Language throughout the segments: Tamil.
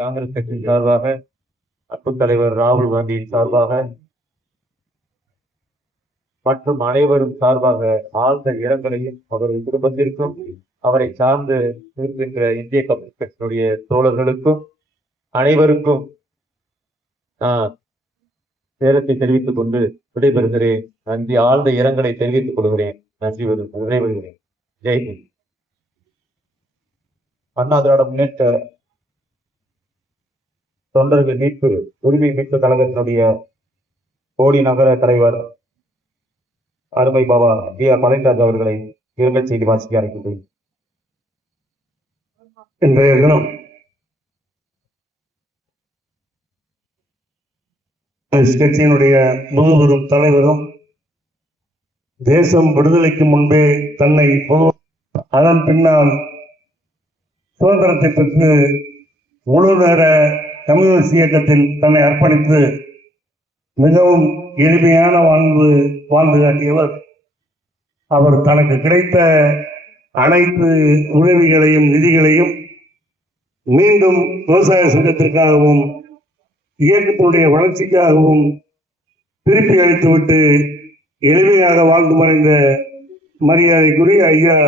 காங்கிரஸ் கட்சியின் சார்பாக, அன்பு தலைவர் ராகுல் காந்தியின் சார்பாக மற்றும் அனைவரும் சார்பாக ஆழ்ந்த இரங்கலையும் அவரது குடும்பத்திற்கும் அவரை சார்ந்து இருக்கின்ற இந்திய கம்யூனிஸ்ட் கட்சியினுடைய தோழர்களுக்கும் அனைவருக்கும் நான் நேரத்தை தெரிவித்துக் கொண்டு விடைபெறுகிறேன். நன்றி. ஆழ்ந்த இரங்கலை தெரிவித்துக் கொள்கிறேன். நன்றி. விடைபெறுகிறேன். ஜெய்ஹிந்த். அண்ணா திராவிட முன்னேற்ற தொண்டர்கள் மீட்பு உரிமை மீட்பு கழகத்தினுடைய கோடி நகர தலைவர் அருமை பாபா பி ஆர் பழனிராஜ் அவர்களை இரங்கல் செய்தி வாசிக்க அழைக்கின்றேன். இன்றைய தினம் கட்சியினுடைய முழுவதும் தலைவரும் தேசம் விடுதலைக்கு முன்பே தன்னை அதன் பின்னால் சுதந்திரத்தை பெற்று முழு நேர கம்யூனிஸ்ட் இயக்கத்தில் தன்னை அர்ப்பணித்து மிகவும் எளிமையான வாழ்ந்து காட்டியவர். அவர் தனக்கு கிடைத்த அனைத்து உதவிகளையும் நிதிகளையும் மீண்டும் விவசாய சங்கத்திற்காகவும் இயக்கத்தினுடைய வளர்ச்சிக்காகவும் திருப்பி அளித்துவிட்டு எளிமையாக வாழ்ந்து மறைந்த மரியாதைக்குரிய ஐயா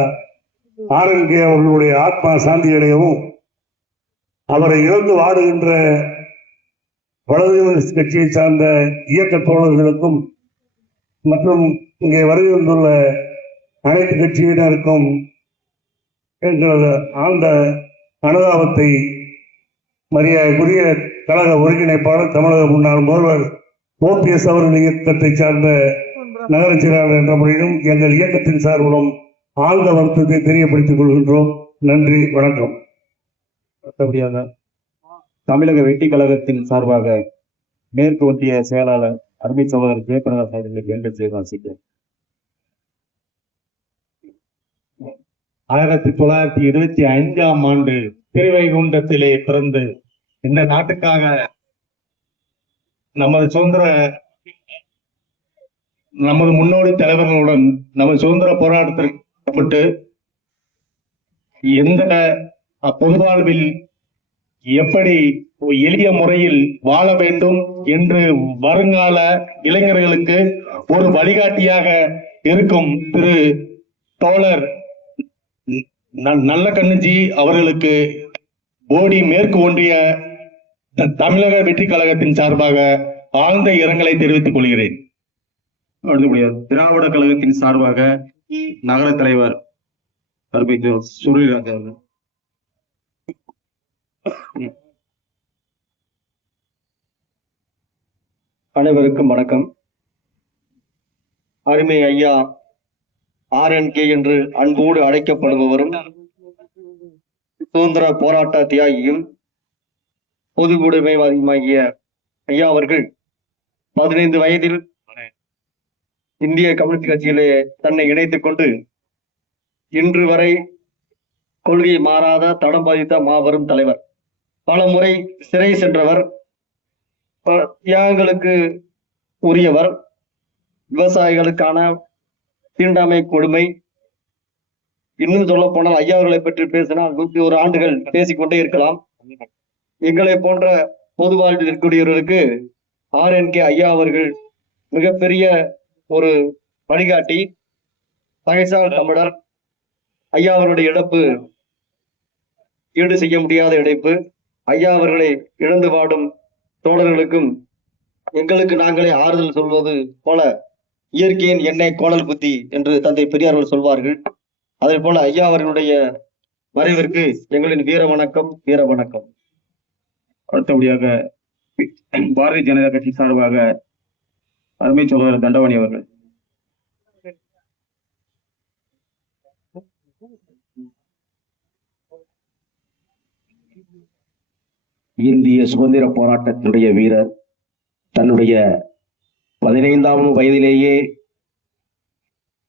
RNK அவர்களுடைய ஆத்மா சாந்தியடையவும், அவரை இழந்து வாடுகின்ற வலது கம்யூனிஸ்ட் கட்சியை சார்ந்த இயக்க தோழர்களுக்கும் மற்றும் இங்கே வருகை வந்துள்ள அனைத்து கட்சியினருக்கும் எங்களது ஆழ்ந்த அனுதாபத்தை மரியாதைக்குரிய கழக ஒருங்கிணைப்பாளர் தமிழக முன்னாள் முதல்வர் OPS அவர்கள் இயக்கத்தை சார்ந்த நகர செயலாளர் என்ற முறையிலும் எங்கள் இயக்கத்தின் சார்பிலும் ஆழ்ந்த வருத்தத்தை தெரியப்படுத்திக் கொள்கின்றோம். நன்றி, வணக்கம். அடுத்தபடியாக தமிழக வெற்றி கழகத்தின் சார்பாக மேற்கு ஒன்றிய செயலாளர் அருமை சகோதரர் ஜெயபிரகாஷ் அவர்களுக்கு இரங்கல் செய்தி வாசிக்கிறேன். 1925ஆம் ஆண்டு திருவைகுண்டத்திலே பிறந்து இந்த நாட்டுக்காக நமது முன்னோடி தலைவர்களுடன் நமது சுதந்திர போராட்டத்திற்கு எந்த பொது வாழ்வில் எப்படி எளிய முறையில் வாழ வேண்டும் என்று வருங்கால இளைஞர்களுக்கு ஒரு வழிகாட்டியாக இருக்கும் திரு தோழர் நல்ல கண்ணுஜி அவர்களுக்கு போடி மேற்கு ஒன்றிய தமிழக வெற்றி கழகத்தின் சார்பாக ஆழ்ந்த இரங்கலை தெரிவித்துக் கொள்கிறேன். திராவிட கழகத்தின் சார்பாக நகர தலைவர் சூரியராஜ் அவர்கள். அனைவருக்கும் வணக்கம். அருமை ஐயா RNK என்று அன்போடு அழைக்கப்படுபவரும் சுதந்திர போராட்ட தியாகியும் பொது உடைமைவாதியுமாகிய ஐயா அவர்கள் 15 வயதில் இந்திய கம்யூனிஸ்ட் கட்சியிலே தன்னை இணைத்துக் கொண்டு இன்று வரை கொள்கை மாறாத தடம் பதித்த மாபெரும் தலைவர். பல முறை சிறை சென்றவர், தியாகங்களுக்கு உரியவர். விவசாயிகளுக்கான தீண்டாமை கொடுமை, இன்னும் சொல்ல போனால் ஐயா அவர்களை பற்றி பேசினால் 101 ஆண்டுகள் பேசிக்கொண்டே இருக்கலாம். எங்களை போன்ற பொது வாழ்வில் இருக்கக்கூடியவர்களுக்கு RNK ஐயா அவர்கள் மிகப்பெரிய ஒரு வழிகாட்டி, பகைசால் தமிழர். ஐயா அவருடைய இழப்பு ஈடு செய்ய முடியாத இழப்பு. ஐயா அவர்களை இழந்து வாடும் தோழர்களுக்கும் எங்களுக்கு நாங்களே ஆறுதல் சொல்வது போல இயற்கையின் எண்ணெய் கோணல் புத்தி என்று தந்தை பெரியார்கள் சொல்வார்கள். அதே போல ஐயா அவர்களுடைய மறைவிற்கு எங்களின் வீர வணக்கம், வீர வணக்கம். அடுத்தபடியாக பாரதிய ஜனதா கட்சி சார்பாக அருமை சகோதரர் தண்டவாணி அவர்கள். இந்திய சுதந்திர போராட்டத்தினுடைய வீரர் தன்னுடைய 15ஆம் வயதிலேயே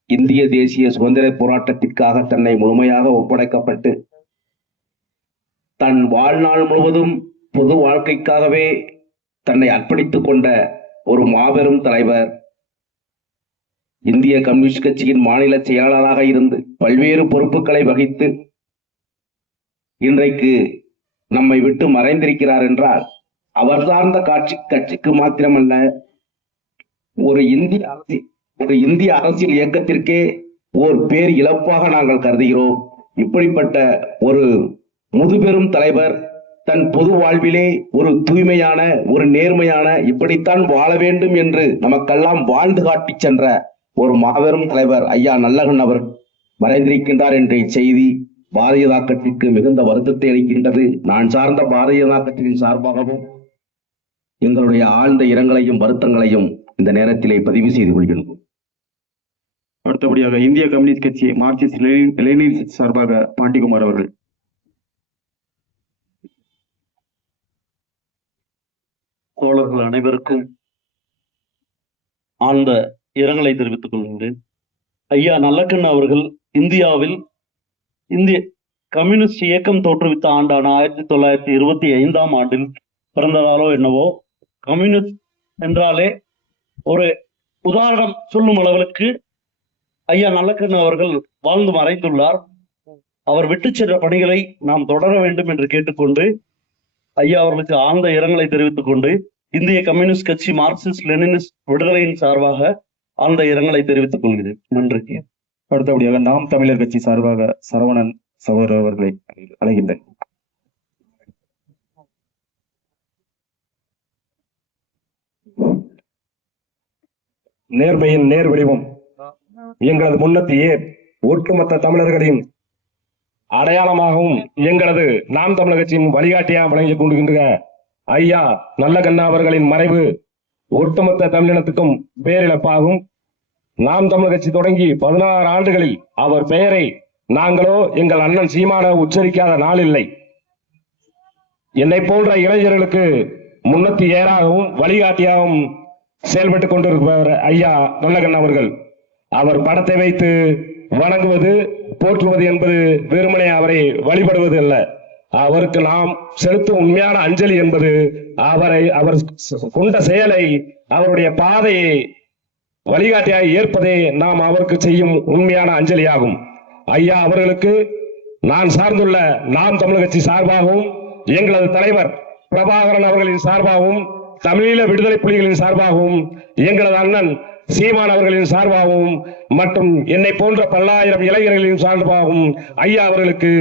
இந்திய தேசிய சுதந்திர போராட்டத்திற்காக தன்னை முழுமையாக ஒப்படைக்கப்பட்டு தன் வாழ்நாள் முழுவதும் பொது வாழ்க்கைக்காகவே தன்னை அர்ப்பணித்துக் கொண்ட ஒரு மாபெரும் தலைவர். இந்திய கம்யூனிஸ்ட் கட்சியின் மாநில செயலாளராக இருந்து பல்வேறு பொறுப்புகளை வகித்து இன்றைக்கு நம்மை விட்டு மறைந்திருக்கிறார் என்றால் அவர் சார்ந்த கட்சிக்கு மாத்திரமல்ல, ஒரு இந்திய அரசியல் இயக்கத்திற்கே ஓர் பேர் இழப்பாக நாங்கள் கருதுகிறோம். இப்படிப்பட்ட ஒரு முதுபெரும் தலைவர் தன் பொது வாழ்விலே ஒரு தூய்மையான, ஒரு நேர்மையான, இப்படித்தான் வாழ வேண்டும் என்று நமக்கெல்லாம் வாழ்ந்து காட்டி சென்ற ஒரு மாபெரும் தலைவர் ஐயா நல்லகண்ணு அவர் மறைந்திருக்கின்றார் என்ற செய்தி பாரதிய ஜனதா கட்சிக்கு மிகுந்த வருத்தத்தை அளிக்கின்றது. நான் சார்ந்த பாரதிய ஜனதா கட்சியின் சார்பாகவும் எங்களுடைய ஆழ்ந்த இரங்கலையும் வருத்தங்களையும் இந்த நேரத்திலே பதிவு செய்து கொள்கின்றோம். அடுத்தபடியாக இந்திய கம்யூனிஸ்ட் கட்சி மார்க்சிஸ்ட் லெனின் சார்பாக பாண்டிகுமார் அவர்கள். தோழர்கள் அனைவருக்கும் ஆழ்ந்த இரங்கலை தெரிவித்துக் கொள்கின்றேன். ஐயா நல்லக்கண்ணு அவர்கள் இந்தியாவில் இந்திய கம்யூனிஸ்ட் இயக்கம் தோற்றுவித்த ஆண்டான 1925ஆம் ஆண்டில் பிறந்ததாலோ என்னவோ, கம்யூனிஸ்ட் என்றாலே ஒரு உதாரணம் சொல்லும் அளவிற்கு ஐயா நல்லக்கண்ணு அவர்கள் வாழ்ந்து மறைந்துள்ளார். அவர் விட்டு சென்ற பணிகளை நாம் தொடர வேண்டும் என்று கேட்டுக்கொண்டு ஐயா அவர்களுக்கு ஆழ்ந்த இரங்கலை தெரிவித்துக் கொண்டு இந்திய கம்யூனிஸ்ட் கட்சி மார்க்சிஸ்ட் லெனினிஸ்ட் விடுதலையின் சார்பாக ஆழ்ந்த இரங்கலை தெரிவித்துக் கொள்கிறேன். நன்றி. அடுத்தபடியாக நாம் தமிழர் கட்சி சார்பாக சரவணன் சகோதரர் அவர்களை அழைக்கின்றேன். நேர்மையின் நேர் வடிவம் எங்களது முன்னத்தியே ஒட்டுமொத்த தமிழர்களின் அடையாளமாகவும் எங்களது நாம் தமிழர் கட்சியின் வழிகாட்டியாக விளங்கிக் கொண்டிருக்கின்ற ஐயா நல்லகண்ணு அவர்களின் மறைவு ஒட்டுமொத்த தமிழினத்துக்கும் பேரிழப்பாகும். நாம் தமிழர் கட்சி தொடங்கி 16 ஆண்டுகளில் அவர் பெயரை நாங்களோ எங்கள் அண்ணன் சீமான உச்சரிக்காத நாள் இல்லை. என்னை போன்ற இளைஞர்களுக்கு முன்னத்தி ஏறாகவும் வழிகாட்டியாகவும் செயல்பட்டுக் கொண்டிருப்பவர் ஐயா நல்லகண்ணு அவர்கள். அவர் படத்தை வைத்து வணங்குவது, போற்றுவது என்பது வெறுமனே அவரை வழிபடுவது அல்ல. அவருக்கு நாம் செலுத்தும் உண்மையான அஞ்சலி என்பது அவர் கொண்ட செயலை, அவருடைய பாதையை வழிகாட்டியாக ஏற்பதே நாம் அவருக்கு செய்யும் உண்மையான அஞ்சலியாகும். ஐயா அவர்களுக்கு நான் சார்ந்துள்ள நாம் தமிழர் கட்சி சார்பாகவும், எங்களது தலைவர் பிரபாகரன் அவர்களின் சார்பாகவும், தமிழீழ விடுதலை புலிகளின் சார்பாகவும், எங்களது அண்ணன் சீமான் அவர்களின் சார்பாகவும் மற்றும் என்னை போன்ற பல்லாயிரம் இளைஞர்களின் சார்பாகவும் ஐயா அவர்களுக்கு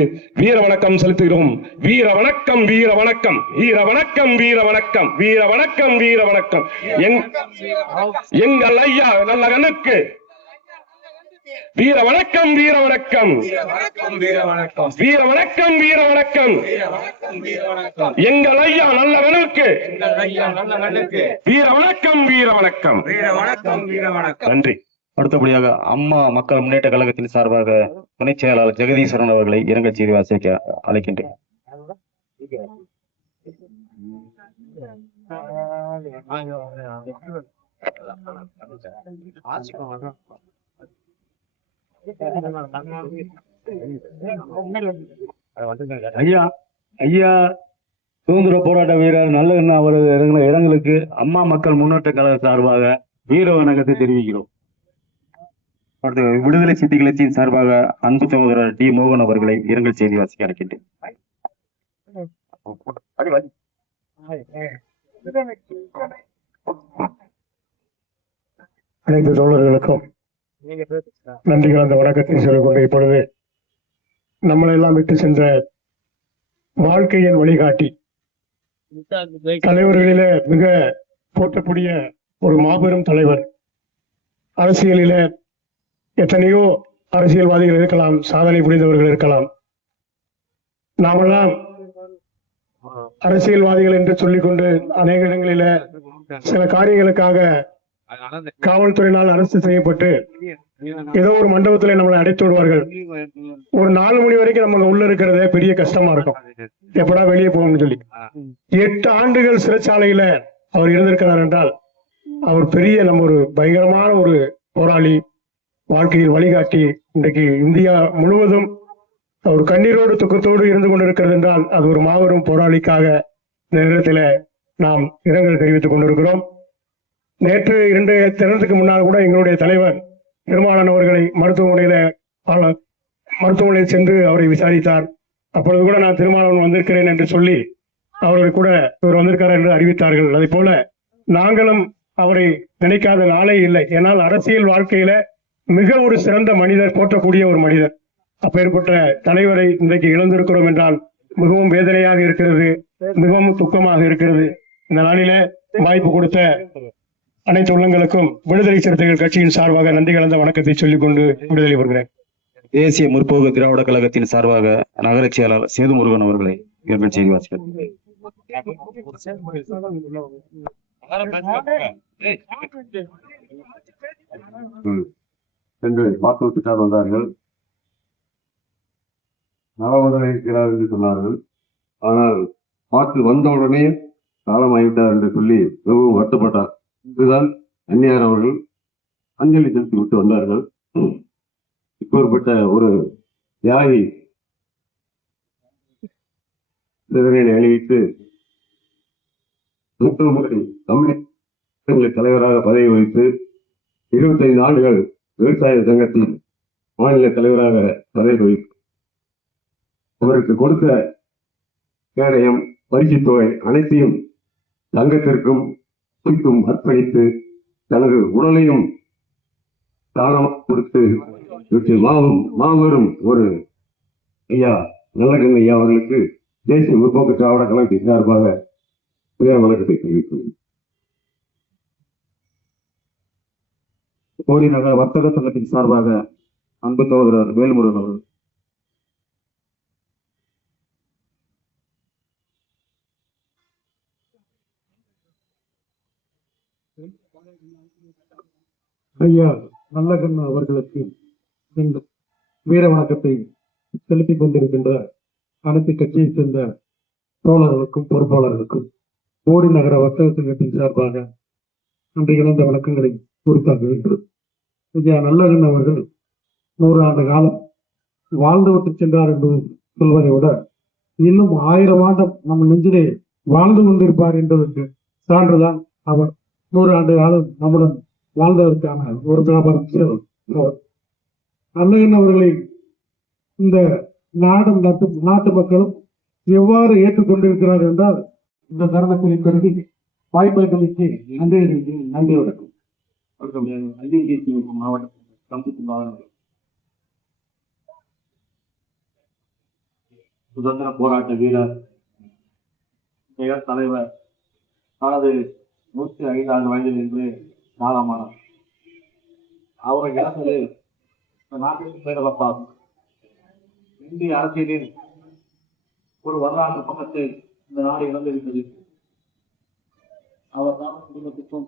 வீர வணக்கம் செலுத்துகிறோம். வீர வணக்கம், வீர வணக்கம், வீர வணக்கம், வீர வணக்கம், வீர வணக்கம், வீர வணக்கம். எங்கள் ஐயா நல்லகண்ணுக்கு வீர வணக்கம், வீர வணக்கம், வீர வணக்கம், வீர வணக்கம். எங்கள் ஐயா நல்லகண்ணுக்கு வீர வணக்கம், வீர வணக்கம், நன்றி. அடுத்தபடியாக அம்மா மக்கள் முன்னேற்ற கழகத்தின் சார்பாக துணை செயலாளர் ஜெகதீஸ்வரன் அவர்களை இரங்கல் செய்தி வாசிக்க அழைக்கின்றேன். ஐயா சுதந்திர போராட்ட வீரர் நல்லகண்ணு அவரது இரங்கலுக்கு அம்மா மக்கள் முன்னேற்ற கழக சார்பாக வீர வணக்கத்தை தெரிவிக்கிறோம். அடுத்து விடுதலை சிறுத்தைகள் கட்சியின் சார்பாக அன்பு சகோதரர் டி மோகன் அவர்களை இரங்கல் செய்தி வாசிக்க அழைக்கின்றேன். அனைத்து தோழர்களுக்கும் நன்றி கலந்த வணக்கத்தை சொல்லிக்கொண்டு இப்பொழுது நம்மளை எல்லாம் விட்டு சென்ற வாழ்க்கையின் வழிகாட்டி, தலைவர்களிலே மிக போற்றக்கூடிய ஒரு மாபெரும் தலைவர். அரசியலில எத்தனையோ அரசியல்வாதிகள் இருக்கலாம், சாதனை புரிந்தவர்கள் இருக்கலாம். நாமெல்லாம் அரசியல்வாதிகள் என்று சொல்லிக்கொண்டு அநேக இடங்களில சில காரியங்களுக்காக காவல்துறையினால் அரசு செய்யப்பட்டு ஏதோ ஒரு மண்டபத்திலே நம்மளை அடைத்து விடுவார்கள். ஒரு 4 மணி வரைக்கும் நம்ம உள்ள இருக்கிறதே பெரிய கஷ்டமா இருக்கும், எப்படா வெளியே போகணும்னு சொல்லி. 8 ஆண்டுகள் சிறைச்சாலையில அவர் இருந்திருக்கிறார் என்றால் அவர் பெரிய நம்ம ஒரு பயங்கரமான ஒரு போராளி, வாழ்க்கையில் வழிகாட்டி. இன்றைக்கு இந்தியா முழுவதும் அவர் கண்ணீரோடு துக்கத்தோடு இருந்து கொண்டிருக்கிறது என்றால் அது ஒரு மாபெரும் போராளிக்காக இந்த நேரத்தில் நாம் இரங்கல் தெரிவித்துக் கொண்டிருக்கிறோம். நேற்று 2 தினத்துக்கு முன்னால் கூட எங்களுடைய தலைவர் திருமாவளவன் அவர்களை மருத்துவமனையில் சென்று அவரை விசாரித்தார். அப்பொழுது கூட நான் திருமாவளவன் வந்திருக்கிறேன் என்று சொல்லி அவர்கள் கூட இவர் வந்திருக்கிறார் என்று அறிவித்தார்கள். அதே போல நாங்களும் அவரை நினைக்காத நாளே இல்லை. ஏன்னால் அரசியல் வாழ்க்கையில மிக ஒரு சிறந்த மனிதர், போற்றக்கூடிய ஒரு மனிதர். அப்பேற்பட்ட தலைவரை இன்றைக்கு இழந்திருக்கிறோம் என்றால் மிகவும் வேதனையாக இருக்கிறது, மிகவும் துக்கமாக இருக்கிறது. இந்த நாளில வாய்ப்பு கொடுத்த அனைத்து உள்ளங்களுக்கும் விடுதலை சிறுத்தைகள் கட்சியின் சார்பாக நன்றி கலந்த வணக்கத்தை சொல்லிக் கொண்டு விடுதலை பெறுகிறேன். தேசிய முற்போக்கு திராவிட கழகத்தின் சார்பாக நகர செயலாளர் சேது முருகன் அவர்களை இரங்கல் செய்தி வாசிக்கிறார். என்று வாக்குறுதிக்காக வந்தார்கள். நலமுடன் இருக்கிறார் என்று சொன்னார்கள். ஆனால் வாக்கு வந்தவுடனே காலமாகிவிட்டார் என்று சொல்லி மிகவும் வருத்தப்பட்டார். இதுதான் அந்நியார் அவர்கள் அஞ்சலி செலுத்தி விட்டு வந்தார்கள். இப்பேற்பட்ட ஒரு தியாகி சிறுநீரை அணிவித்து 30 முறை தமிழ் தலைவராக பதவி வகித்து 25 ஆண்டுகள் விவசாய சங்கத்தின் மாநில தலைவராக பதவி வகித்து அவருக்கு கொடுத்த கேடயம், பரிசுத் தொகை அனைத்தையும் சங்கத்திற்கும் அர்ப்பணித்து தனது உடலையும் தானம் கொடுத்து மாபெரும் ஒரு ஐயா நல்லகண்ண ஐயா அவர்களுக்கு தேசிய முற்போக்கு திராவிட கழகத்தின் சார்பாக வணக்கத்தை தெரிவித்துள்ளேன். கோடி நகர வர்த்தக சங்கத்தின் சார்பாக அன்பு சகோதரர் வேல்முருகன் அவர்கள். ஐயா நல்லகண்ண அவர்களுக்கு வீர வணக்கத்தை செலுத்திக் கொண்டிருக்கின்ற அனைத்து கட்சியை சேர்ந்த தோழர்களுக்கும் பொறுப்பாளர்களுக்கும் கோடி நகர வர்த்தக சங்கத்தின் சார்பாக நன்றி இழந்த வணக்கங்களை குறித்தாக்குகின்றோம். ஐயா நல்லகண்ண அவர்கள் 100 ஆண்டு காலம் வாழ்ந்துவிட்டு சென்றார் என்று சொல்வதை விட இன்னும் 1000 ஆண்டு நம்ம நெஞ்சிலே வாழ்ந்து கொண்டிருப்பார் என்பதற்கு சான்றுதான் அவர் 100 ஆண்டு காலம் நம்முடன் வாழ்ந்ததற்கான ஒரு வியாபாரம். நல்லகண்ண அவர்களை இந்த நாட்டு மக்களும் எவ்வாறு ஏற்றுக்கொண்டிருக்கிறார் என்றால் இந்த தருணத்தை கருதி வாய்ப்புகளுக்கு நன்றி வணக்கம். மாவட்டம் சுதந்திர போராட்ட வீரர், தலைவர், தனது 105வது வயதில் என்று காலமானார். அவரை இழந்தது நாட்டிற்கு பேரளப்பாகும். இந்திய அரசியலில் ஒரு வரலாற்று பக்கத்தை இந்த நாடு இழந்திருக்கிறது. அவர் தான் குடும்பத்துக்கும்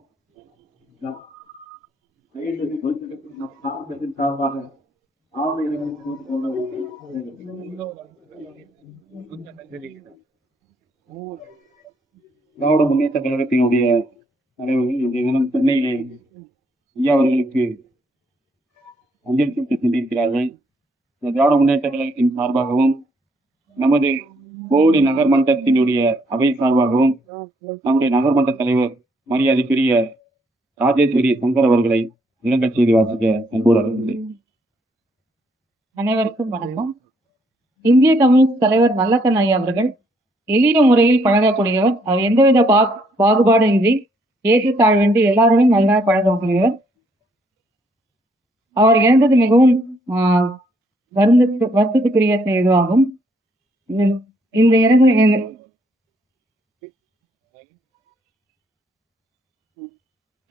சார்பாக திராவிட முன்னேற்ற கழகத்தினுடைய தலைவர்கள் இன்றைய தினம் சென்னையிலே ஐயா அவர்களுக்கு அஞ்சலி செலுத்த சென்றிருக்கிறார்கள். இந்த திராவிட முன்னேற்ற கழகத்தின் சார்பாகவும் நமது கோடி நகர்மன்றத்தினுடைய அவை சார்பாகவும் நம்முடைய நகர்மன்ற தலைவர் மரியாதைக்குரிய ராஜேஸ்வரி சங்கர் அவர்களை இரங்கல் செய்தி வாசிக்க அன்போடு அழைக்கிறேன். அனைவருக்கும் வணக்கம். இந்திய கம்யூனிஸ்ட் தலைவர் நல்லக்கண்ண ஐயா அவர்கள் எளிய முறையில் பழகக்கூடியவர். அவர் எந்தவித பாகுபாடின்றி ஏற்றுத்தாழ்வின்றி எல்லாருடன் நல்லா பழகக்கூடியவர். அவர் இறந்தது மிகவும் வருத்தத்துக்குரிய செய்தியாகும். இந்த இறங்கு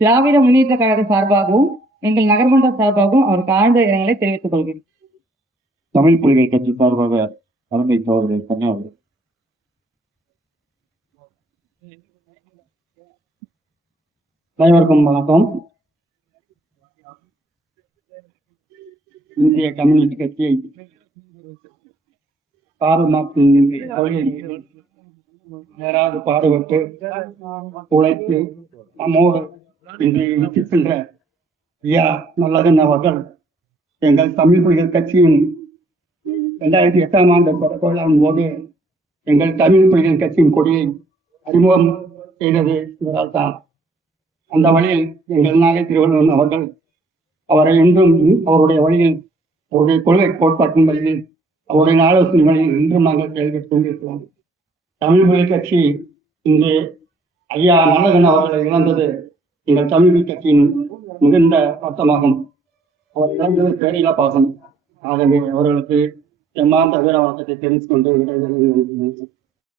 திராவிட முன்னேற்ற கழக சார்பாகவும் எங்கள் நகர்மன்ற சார்பாகவும் அவருக்கு ஆழ்ந்த இரங்கலை தெரிவித்துக் கொள்கிறேன். தமிழ் புலிகள் கட்சி சார்பாக தலைமை சகோதரர் கன்னியாகுமரி. அனைவருக்கும் வணக்கம். இந்திய கம்யூனிஸ்ட் கட்சியை பாதுகாப்பு நேராக பாடுபட்டு உழைத்து நம்மோடு இன்று இருக்கின்ற ஐயா நல்லகண்ண அவர்கள் எங்கள் தமிழ் புலிகள் கட்சியின் 2008ஆம் ஆண்டு தொடர்புகளான போது எங்கள் தமிழ் புலிகள் கட்சியின் கொடியை அறிமுகம் செய்தது இவரால் தான். அந்த வழியில் எங்கள் நாகை திருவள்ளுவன் அவர்கள் அவரை இன்றும் அவருடைய வழியில் அவருடைய கொள்கை கோட்பாட்டின் வழியில் அவருடைய ஆலோசனைகளில் இன்றும் நாங்கள் செயல்பட்டு கொண்டிருக்கிறோம். தமிழ் மொழி கட்சி இன்று ஐயா நல்லகன் அவர்களை இழந்தது எங்கள் தமிழ் மொழி கட்சியின் மிகுந்த வருத்தமாகும். அவர் இழந்தது பேரிலா பாசம். ஆகவே அவர்களுக்கு எம்மாந்த வீரவணக்கத்தை தெரிவித்துக் கொண்டு